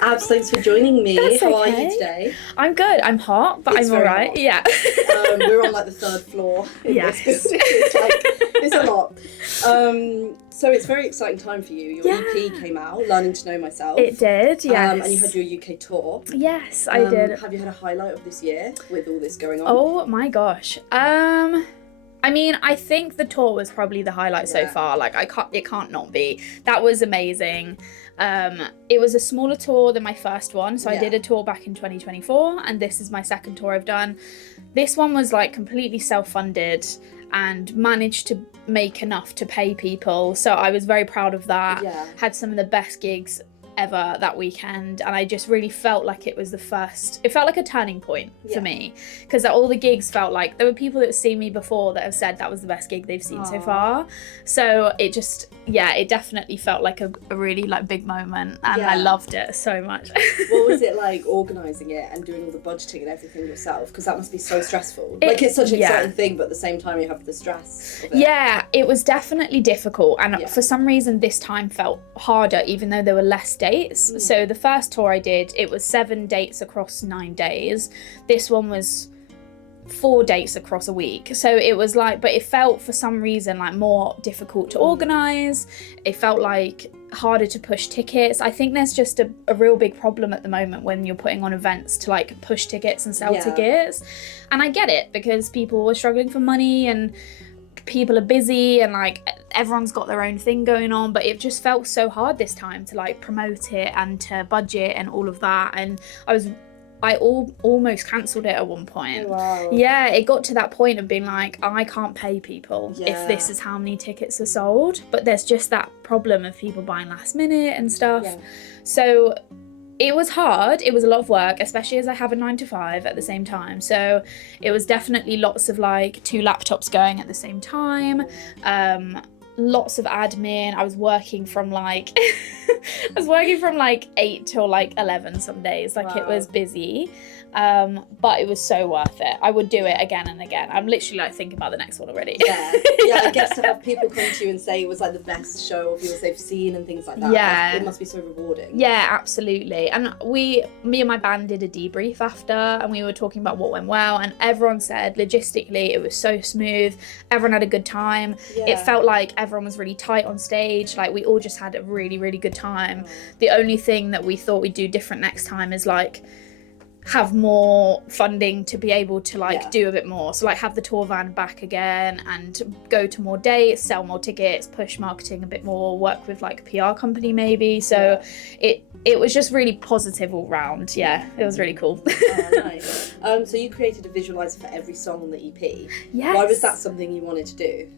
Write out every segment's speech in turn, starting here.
Abs, thanks for joining me. That's How are okay. you today? I'm good. I'm hot, but It's I'm very alright. hot. Yeah. We're on like the third floor in Yes. this building. It's a lot. So it's a very exciting time for you. Your EP came out, Learning to Know Myself. It did, yes. And you had your UK tour. Yes, I did. Have you had a highlight of this year with all this going on? Oh my gosh. I mean, I think the tour was probably the highlight so far. Like, it can't not be. That was amazing. It was a smaller tour than my first one. So I did a tour back in 2024, and this is my second tour I've done. This one was like completely self-funded and managed to make enough to pay people. So I was very proud of that. Yeah. Had some of the best gigs ever that weekend, and I just really felt like it was it felt like a turning point for me, because all the gigs felt like there were people that have seen me before that have said that was the best gig they've seen so far. So it just, it definitely felt like a really like big moment, and I loved it so much. What was it like organising it and doing all the budgeting and everything yourself? Because that must be so stressful. Like, it's such an exciting thing, but at the same time you have the stress of it. Yeah, it was definitely difficult, and for some reason this time felt harder, even though there were less dates. So the first tour I did, it was 7 dates across 9 days. This one was 4 dates across a week. So it was like, but it felt for some reason like more difficult to organise. It felt like harder to push tickets. I think there's just a real big problem at the moment when you're putting on events to like push tickets and sell tickets. And I get it, because people were struggling for money and people are busy and like everyone's got their own thing going on, but it just felt so hard this time to like promote it and to budget and all of that. And I almost cancelled it at one point. Oh, wow. Yeah, it got to that point of being like, I can't pay people if this is how many tickets are sold. But there's just that problem of people buying last minute and stuff. So it was hard. It was a lot of work, especially as I have a 9 to 5 at the same time. So it was definitely lots of like 2 laptops going at the same time. Lots of admin. I was working from like 8 till like 11 some days. Like, it was busy. But it was so worth it. I would do it again and again. I'm literally like thinking about the next one already. Yeah, I guess to have people come to you and say it was like the best show of yours they've seen and things like that. Yeah. It must be so rewarding. Yeah, absolutely. And me and my band did a debrief after, and we were talking about what went well, and everyone said logistically it was so smooth. Everyone had a good time. It felt like everyone was really tight on stage. Like, we all just had a really, really good time. The only thing that we thought we'd do different next time is like have more funding to be able to like do a bit more. So like have the tour van back again and go to more dates, sell more tickets, push marketing a bit more, work with like a PR company maybe. So it was just really positive all round. Yeah, it was really cool. Oh, nice. So you created a visualizer for every song on the EP. Yes. Why was that something you wanted to do?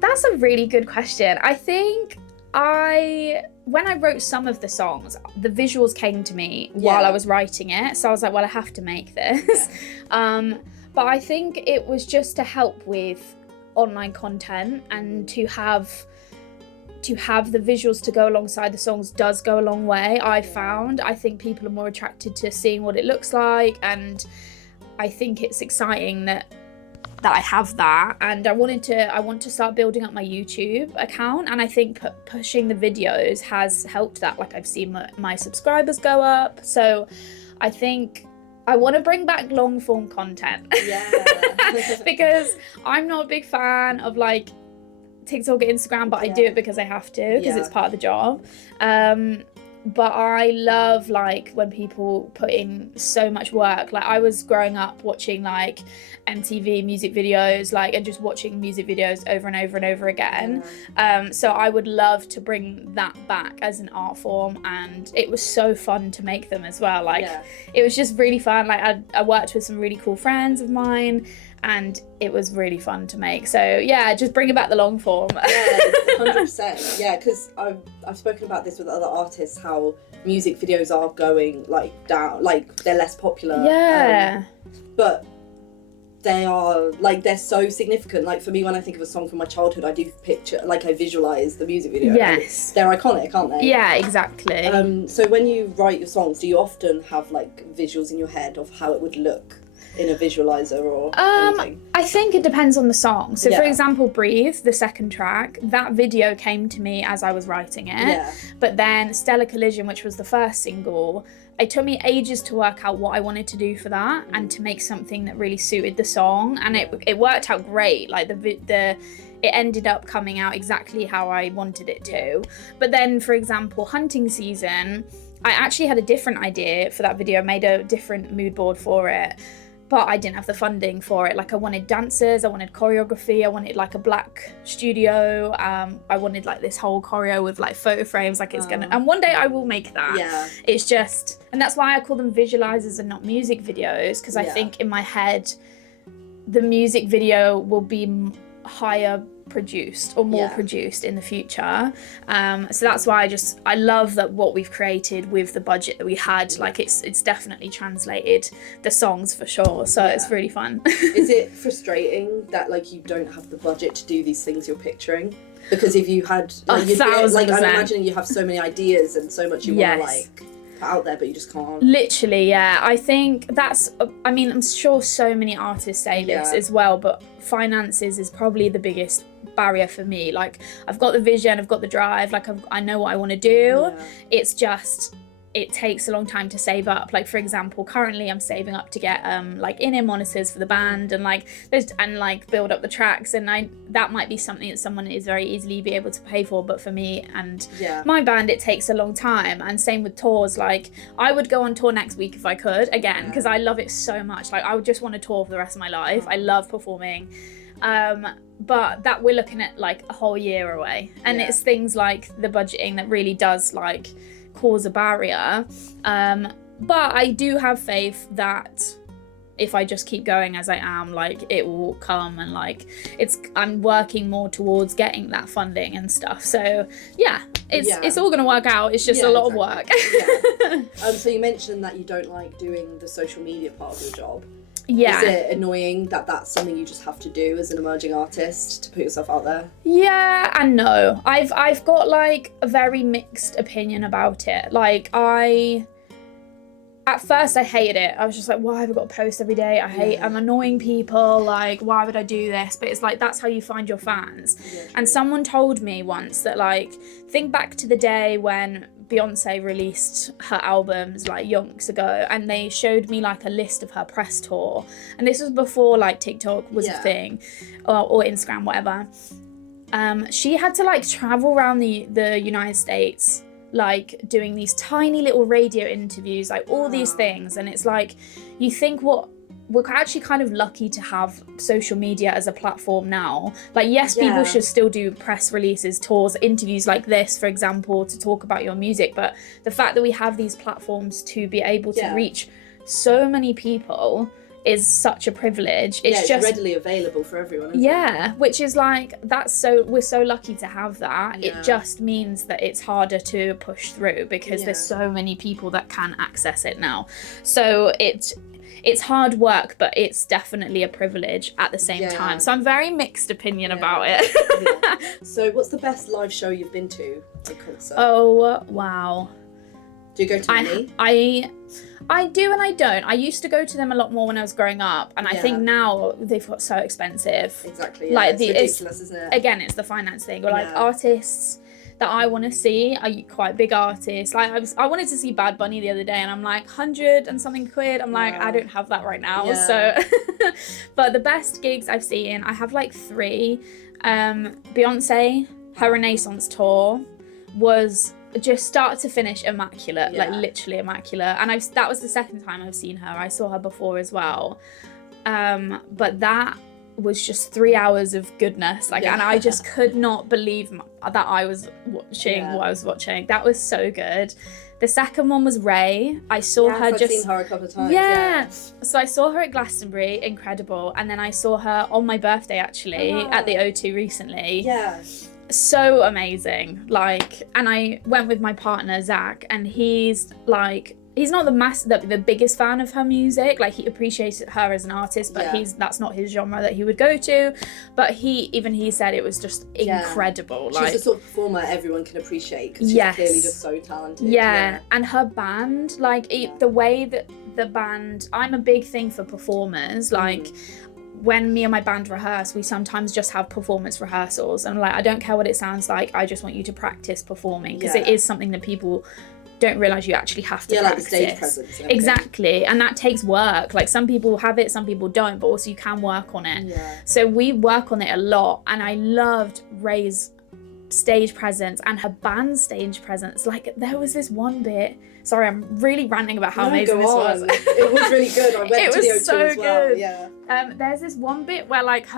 That's a really good question. I think when I wrote some of the songs, the visuals came to me while I was writing it. So I was like, well, I have to make this. But I think it was just to help with online content, and to have the visuals to go alongside the songs does go a long way. I think people are more attracted to seeing what it looks like, and I think it's exciting that I have that. And I want to start building up my YouTube account, and I think pushing the videos has helped that. Like, I've seen my subscribers go up, so I think I want to bring back long form content. Because I'm not a big fan of like TikTok or Instagram, but I do it because I have to, because it's part of the job. But I love like when people put in so much work. Like, I was growing up watching like MTV music videos, like, and just watching music videos over and over and over again. So I would love to bring that back as an art form, and it was so fun to make them as well. Like, it was just really fun. Like, I worked with some really cool friends of mine, and it was really fun to make. So yeah, just bringing back the long form. 100%. Yeah, because I've spoken about this with other artists, how music videos are going like down, like they're less popular. But they are like, they're so significant. Like, for me, when I think of a song from my childhood, I do picture, like, I visualize the music video. Yes. They're iconic, aren't they? Yeah, exactly. So when you write your songs, do you often have like visuals in your head of how it would look? in a visualizer or anything? I think it depends on the song. So for Yeah. example, Breathe, the second track, that video came to me as I was writing it. Yeah. But then Stellar Collision, which was the first single, it took me ages to work out what I wanted to do for that and to make something that really suited the song, and it worked out great. Like it ended up coming out exactly how I wanted it to. But then, for example, Hunting Season, I actually had a different idea for that video, made a different mood board for it, but I didn't have the funding for it. Like I wanted dancers, I wanted choreography, I wanted like a black studio, I wanted like this whole choreo with like photo frames, like it's gonna, and one day I will make that. Yeah. It's just, and that's why I call them visualizers and not music videos, because I think in my head, the music video will be higher produced or more produced in the future, so that's why I love that what we've created with the budget that we had, like it's definitely translated the songs for sure, so it's really fun. Is it frustrating that like you don't have the budget to do these things you're picturing? Because if you had like, 1,000%. I'm imagining you have so many ideas and so much you want to like put out there, but you just can't. Literally, yeah. I think that's, I mean, I'm sure so many artists say this as well, but finances is probably the biggest barrier for me. Like I've got the vision, I've got the drive, like I know what I want to do. It's just, it takes a long time to save up. Like for example, currently I'm saving up to get like in-ear monitors for the band and like build up the tracks, and that might be something that someone is very easily be able to pay for, but for me and my band it takes a long time. And same with tours, like I would go on tour next week if I could, again, because I love it so much. Like I would just want to tour for the rest of my life. I love performing, but that we're looking at like a whole year away, and it's things like the budgeting that really does like cause a barrier, but I do have faith that if I just keep going as I am, like it will come, and like I'm working more towards getting that funding and stuff, so it's all gonna work out. It's just a lot of work. So you mentioned that you don't like doing the social media part of your job. Is it annoying that that's something you just have to do as an emerging artist, to put yourself out there? Yeah and no. I've got like a very mixed opinion about it. Like at first I hated it. I was just like, why have I got to post every day? I'm annoying people, like why would I do this? But it's like, that's how you find your fans. And someone told me once that like, think back to the day when Beyonce released her albums like yonks ago, and they showed me like a list of her press tour, and this was before like TikTok was a thing, or Instagram, whatever. She had to like travel around the United States, like doing these tiny little radio interviews, like all these things, and it's like, you think we're actually kind of lucky to have social media as a platform now. Like, yes, people should still do press releases, tours, interviews like this, for example, to talk about your music. But the fact that we have these platforms to be able to reach so many people is such a privilege. It's just readily available for everyone. Isn't it? Which is like, we're so lucky to have that. It just means that it's harder to push through because there's so many people that can access it now. So it's hard work, but it's definitely a privilege at the same time. So I'm very mixed opinion about it. So what's the best live show you've been to, a concert? Oh, wow. Do you go to many? I do and I don't. I used to go to them a lot more when I was growing up, and I think now they've got so expensive. Exactly. Like it's ridiculous, isn't it? Again, it's the finance thing. Or like artists that I want to see are quite big artists. Like I wanted to see Bad Bunny the other day, and I'm like 100 and something quid. I'm like, I don't have that right now. So, but the best gigs I've seen, I have like 3. Beyonce, her Renaissance tour was just start to finish immaculate, like literally immaculate. And that was the second time I've seen her. I saw her before as well, but that was just 3 hours of goodness, like, and I just could not believe that I was watching what I was watching. That was so good. The second one was RAYE. I saw her I've seen her a couple of times. So I saw her at Glastonbury, incredible, and then I saw her on my birthday actually at the O2 recently. So amazing, like, and I went with my partner Zach, and he's not the biggest fan of her music. Like, he appreciates her as an artist, but that's not his genre that he would go to. But he said it was just incredible. Like, she's the sort of performer everyone can appreciate, because she's clearly just so talented. And her band, like the way that the band, I'm a big thing for performers. Like, when me and my band rehearse, we sometimes just have performance rehearsals. And like, I don't care what it sounds like, I just want you to practice performing, because it is something that people don't realise you actually have to practice. Like the stage presence. Exactly. And that takes work. Like, some people have it, some people don't, but also you can work on it. So we work on it a lot, and I loved RAYE's stage presence and her band stage presence. Like, there was this one bit, sorry, I'm really ranting about how amazing this was. It was really good. I went to the O2 as well. Good. There's this one bit where like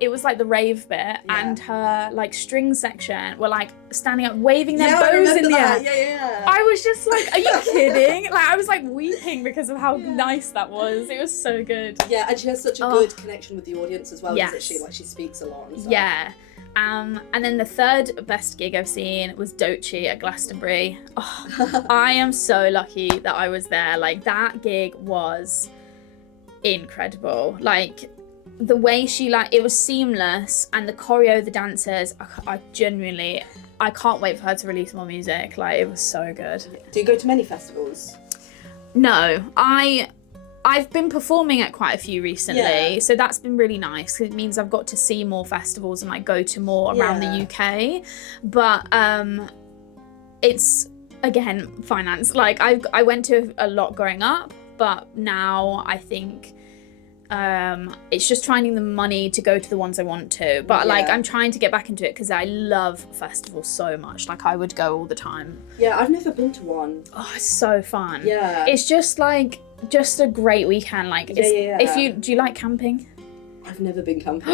it was like the rave bit, and her like string section were like standing up waving their bows in the air. I was just like, are you kidding? Like, I was like weeping because of how nice that was. It was so good. Yeah, and she has such a good connection with the audience as well, doesn't she? Like, she speaks a lot and stuff. And then the third best gig I've seen was Doechii at Glastonbury. Oh, I am so lucky that I was there. Like, that gig was incredible. Like, the way she, like, it was seamless, and the choreo, the dancers, I genuinely, I can't wait for her to release more music. Like, it was so good. Do you go to many festivals? No, I've been performing at quite a few recently, so that's been really nice, because it means I've got to see more festivals and like go to more around the UK. But it's, again, finance. Like, I went to a lot growing up, but now I think it's just finding the money to go to the ones I want to. But like, I'm trying to get back into it because I love festivals so much. Like, I would go all the time. Yeah, I've never been to one. Oh, it's so fun. Yeah. It's just like, just a great weekend. Like, if do you like camping? I've never been camping.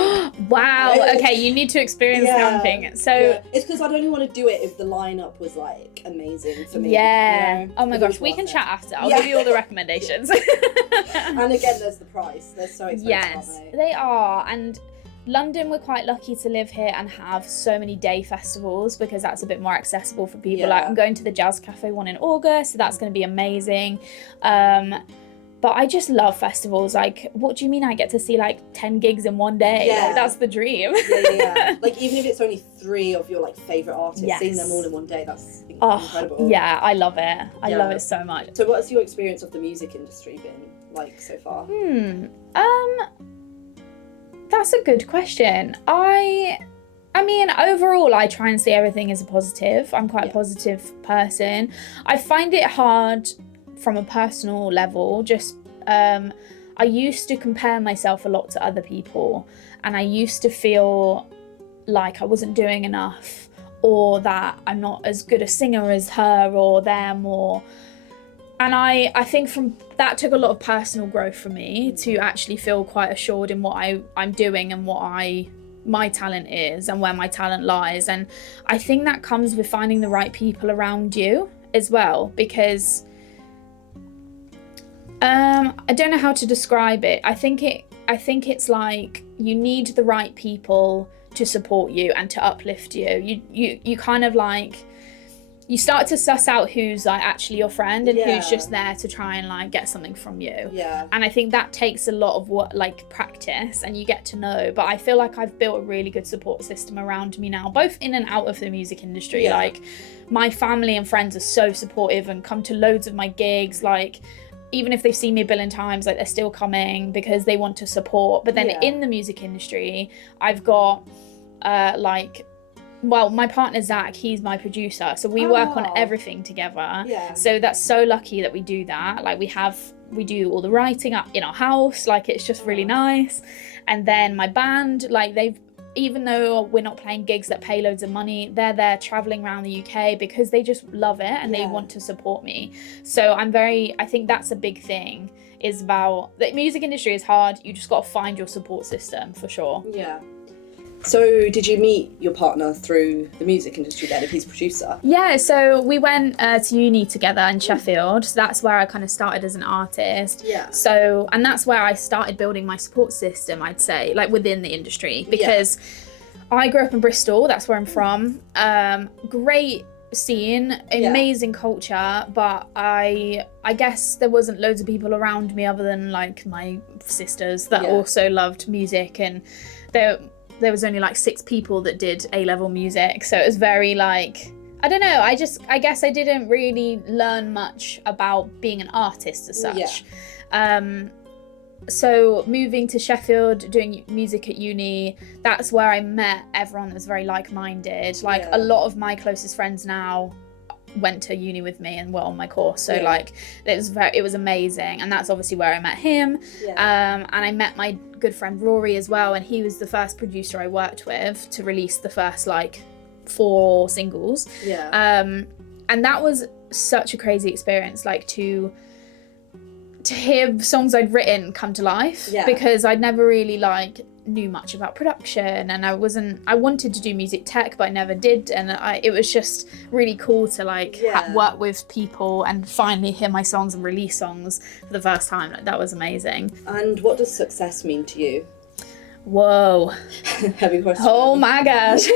Wow. Okay, you need to experience camping. So it's because I'd only want to do it if the lineup was like amazing for me. Yeah. You know? Oh my gosh, we can chat after. I'll give you all the recommendations. And again, there's the price. They're so expensive. Yes, they are. And London, we're quite lucky to live here and have so many day festivals, because that's a bit more accessible for people. Like, I'm going to the Jazz Cafe one in August, so that's going to be amazing. But I just love festivals. Like, what do you mean I get to see like 10 gigs in one day? Yeah. Like, that's the dream. Like, even if it's only 3 of your like favourite artists, seeing them all in one day, that's incredible. Yeah, I love it. I love it so much. So what's your experience of the music industry been like so far? That's a good question. I mean, overall, I try and see everything as a positive. I'm quite a positive person. I find it hard from a personal level. Just I used to compare myself a lot to other people, and I used to feel like I wasn't doing enough, or that I'm not as good a singer as her or them, and I think from that took a lot of personal growth for me to actually feel quite assured in what I'm doing and what my talent is and where my talent lies. And I think that comes with finding the right people around you as well, because I don't know how to describe it. I think it's like you need the right people to support you and to uplift you. You kind of like, you start to suss out who's like actually your friend and who's just there to try and like get something from you. Yeah. And I think that takes a lot of practice, and you get to know. But I feel like I've built a really good support system around me now, both in and out of the music industry. Yeah. Like, my family and friends are so supportive and come to loads of my gigs. Like, even if they've seen me a billion times, like, they're still coming because they want to support. But then in the music industry, I've got my partner Zach, he's my producer, so we work on everything together. Yeah. So that's so lucky that we do that. Like, we do all the writing up in our house. Like, it's just really nice. And then my band, like, even though we're not playing gigs that pay loads of money, they're there traveling around the UK because they just love it and they want to support me. So I think that's a big thing, is about the music industry is hard. You just got to find your support system, for sure. Yeah. So did you meet your partner through the music industry then, if he's producer? Yeah, so we went to uni together in Sheffield. So that's where I kind of started as an artist. Yeah. So, and that's where I started building my support system, I'd say, like within the industry, because I grew up in Bristol, that's where I'm from. Great scene, amazing culture, but I guess there wasn't loads of people around me other than like my sisters that also loved music, and there was only like 6 people that did A-level music, so it was very like, I don't know, I guess I didn't really learn much about being an artist as such. So moving to Sheffield, doing music at uni, that's where I met everyone that was very like-minded. Like a lot of my closest friends now went to uni with me and were on my course, so like it was amazing, and that's obviously where I met him. And I met my good friend Rory as well, and he was the first producer I worked with to release the first like 4 singles. And that was such a crazy experience, like to hear songs I'd written come to life, because I'd never really like knew much about production, and I wanted to do music tech, but I never did, and it was just really cool to like work with people and finally hear my songs and release songs for the first time. Like, that was amazing. And what does success mean to you? Whoa. Heavy question. Oh my gosh.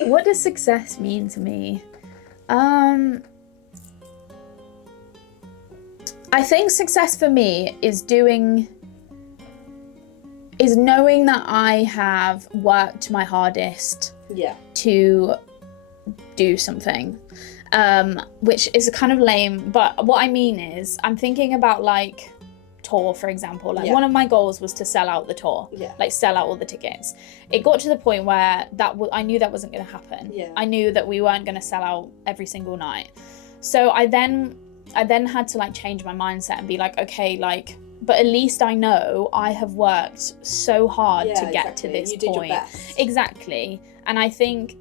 What does success mean to me? I think success for me is knowing that I have worked my hardest to do something, which is kind of lame, but what I mean is I'm thinking about like tour, for example. Like one of my goals was to sell out the tour, like sell out all the tickets. It got to the point where I knew that wasn't going to happen. I knew that we weren't going to sell out every single night. So I then had to like change my mindset and be like, okay, like, but at least I know I have worked so hard to get to this point. You did your best. Exactly. And I think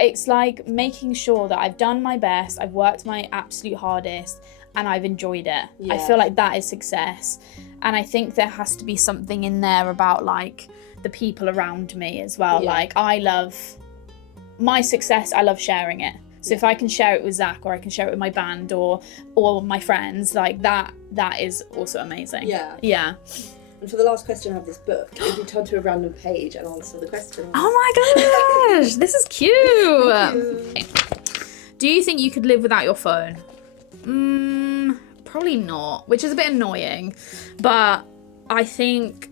it's like making sure that I've done my best, I've worked my absolute hardest, and I've enjoyed it. I feel like that is success. And I think there has to be something in there about like the people around me as well. Like I love my success, I love sharing it. So if I can share it with Zach, or I can share it with my band or my friends, like that is also amazing. Yeah. And for the last question of this book, if you turn to a random page and answer the question. Oh my gosh, this is cute. Do you think you could live without your phone? Probably not, which is a bit annoying, but I think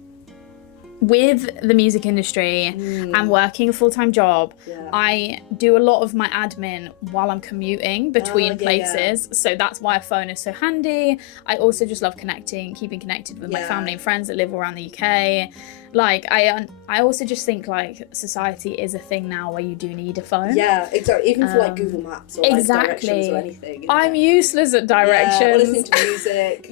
with the music industry and working a full-time job, I do a lot of my admin while I'm commuting between places. So that's why a phone is so handy. I also just love keeping connected with my family and friends that live around the UK. Like I also just think like society is a thing now where you do need a phone. Yeah, exactly. Even for like Google Maps or like directions or anything. I'm useless at directions. Or listening to music.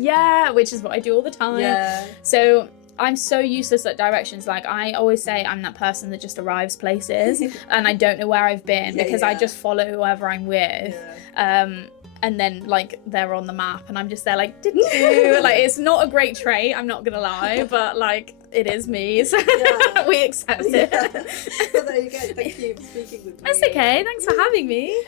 Which is what I do all the time. So I'm so useless at directions. Like I always say I'm that person that just arrives places and I don't know where I've been because I just follow whoever I'm with. And then like they're on the map and I'm just there like like it's not a great trait, I'm not gonna lie, but like it is me, so we accept it. Well, there you go. Thank you for speaking with me. That's okay, thanks for having me.